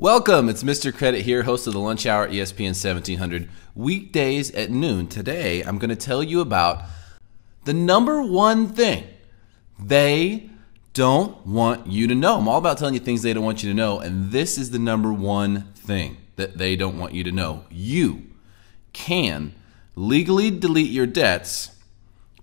Welcome, it's Mr. Credit here, host of the Lunch Hour at ESPN 1700, weekdays at noon. Today, I'm going to tell you about the number one thing they don't want you to know. I'm all about telling you things they don't want you to know, and this is the number one thing that they don't want you to know. You can legally delete your debts,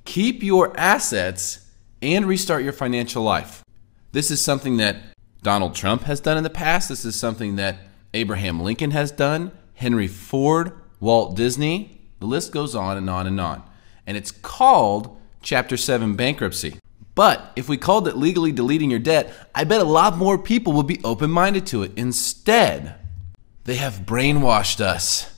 keep your assets, and restart your financial life. This is something that Donald Trump has done in the past. This is something that Abraham Lincoln has done, Henry Ford, Walt Disney. The list goes on and on and on. And it's called Chapter 7 bankruptcy. But if we called it legally deleting your debt, I bet a lot more people would be open-minded to it. Instead, they have brainwashed us.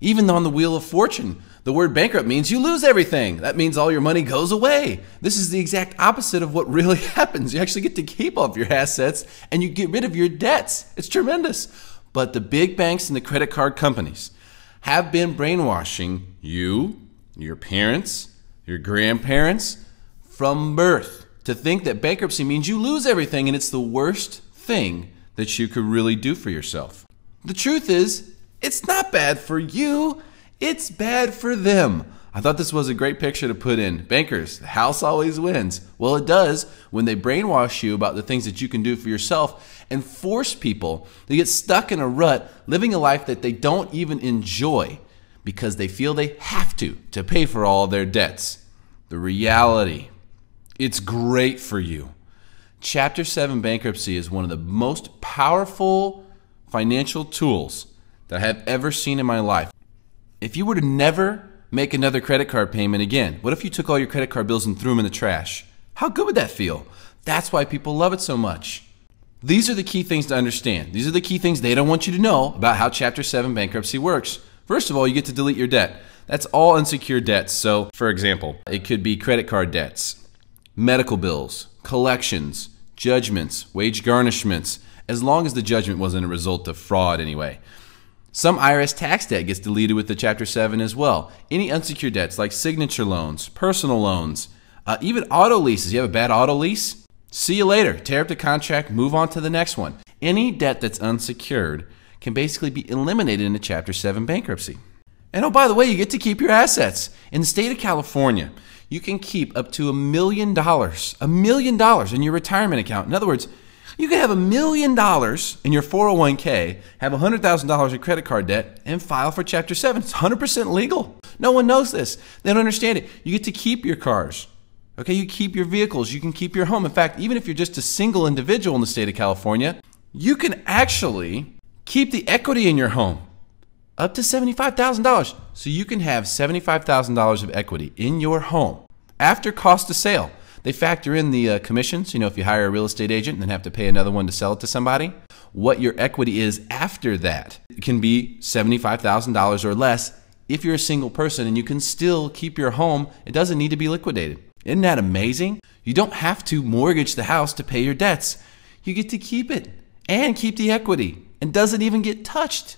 Even on the Wheel of Fortune, the word bankrupt means you lose everything. That means all your money goes away. This is the exact opposite of what really happens. You actually get to keep all of your assets and you get rid of your debts. It's tremendous. But the big banks and the credit card companies have been brainwashing you, your parents, your grandparents from birth to think that bankruptcy means you lose everything and it's the worst thing that you could really do for yourself. The truth is, it's not bad for you. It's bad for them. I thought this was a great picture to put in. Bankers, the house always wins. Well, it does when they brainwash you about the things that you can do for yourself and force people to get stuck in a rut, living a life that they don't even enjoy because they feel they have to pay for all their debts. The reality, it's great for you. Chapter 7 bankruptcy is one of the most powerful financial tools that I have ever seen in my life. If you were to never make another credit card payment again, what if you took all your credit card bills and threw them in the trash? How good would that feel? That's why people love it so much. These are the key things to understand. These are the key things they don't want you to know about how Chapter 7 bankruptcy works. First of all, you get to delete your debt. That's all unsecured debts. So, for example, it could be credit card debts, medical bills, collections, judgments, wage garnishments, as long as the judgment wasn't a result of fraud anyway. Some IRS tax debt gets deleted with the Chapter 7 as well. Any unsecured debts like signature loans, personal loans, even auto leases. You have a bad auto lease? See you later. Tear up the contract, move on to the next one. Any debt that's unsecured can basically be eliminated in the Chapter 7 bankruptcy. And oh, by the way, you get to keep your assets. In the state of California, you can keep up to $1 million in your retirement account. In other words, you can have $1 million in your 401k, have $100,000 in credit card debt, and file for Chapter 7. It's 100% legal. No one knows this. They don't understand it. You get to keep your cars. Okay, you keep your vehicles. You can keep your home. In fact, even if you're just a single individual in the state of California, you can actually keep the equity in your home up to $75,000. So you can have $75,000 of equity in your home after cost of sale. They factor in the commissions, if you hire a real estate agent and then have to pay another one to sell it to somebody. What your equity is after that, it can be $75,000 or less if you're a single person and you can still keep your home. It doesn't need to be liquidated. Isn't that amazing? You don't have to mortgage the house to pay your debts. You get to keep it and keep the equity and doesn't even get touched.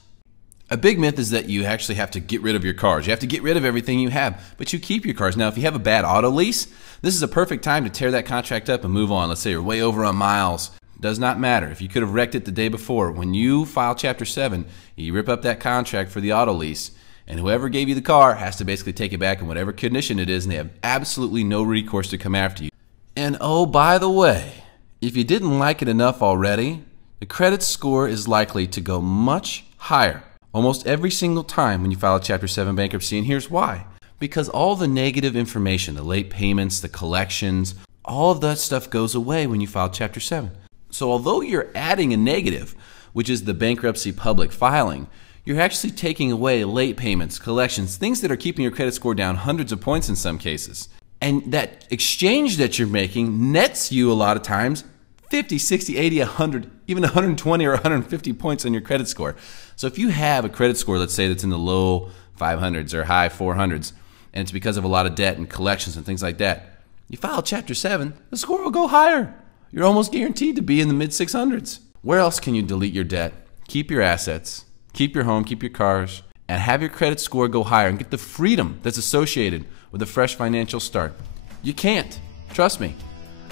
A big myth is that you actually have to get rid of your cars. You have to get rid of everything you have, but you keep your cars. Now, if you have a bad auto lease, this is a perfect time to tear that contract up and move on. Let's say you're way over on miles. Does not matter. If you could have wrecked it the day before, when you file Chapter 7, you rip up that contract for the auto lease, and whoever gave you the car has to basically take it back in whatever condition it is, and they have absolutely no recourse to come after you. And oh, by the way, if you didn't like it enough already, the credit score is likely to go much higher almost every single time when you file a Chapter 7 bankruptcy, and here's why. Because all the negative information, the late payments, the collections, all of that stuff goes away when you file Chapter 7. So although you're adding a negative, which is the bankruptcy public filing, you're actually taking away late payments, collections, things that are keeping your credit score down hundreds of points in some cases. And that exchange that you're making nets you a lot of times 50, 60, 80, 100, even 120 or 150 points on your credit score. So if you have a credit score, let's say that's in the low 500s or high 400s, and it's because of a lot of debt and collections and things like that, you file Chapter 7, the score will go higher. You're almost guaranteed to be in the mid 600s. Where else can you delete your debt, keep your assets, keep your home, keep your cars, and have your credit score go higher and get the freedom that's associated with a fresh financial start? You can't. Trust me.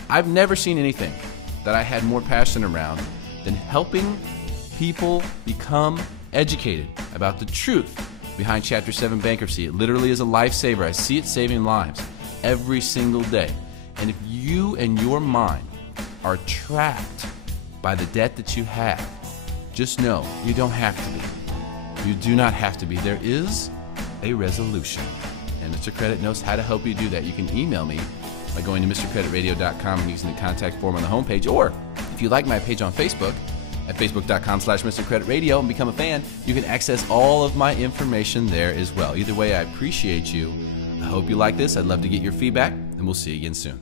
I've never seen anything that I had more passion around than helping people become educated about the truth behind Chapter 7 bankruptcy. It literally is a lifesaver. I see it saving lives every single day. And if you and your mind are trapped by the debt that you have, just know you don't have to be. You do not have to be. There is a resolution. And Mr. Credit knows how to help you do that. You can email me by going to mrcreditradio.com and using the contact form on the homepage. Or if you like my page on Facebook at facebook.com/mrcreditradio and become a fan, you can access all of my information there as well. Either way, I appreciate you. I hope you like this. I'd love to get your feedback, and we'll see you again soon.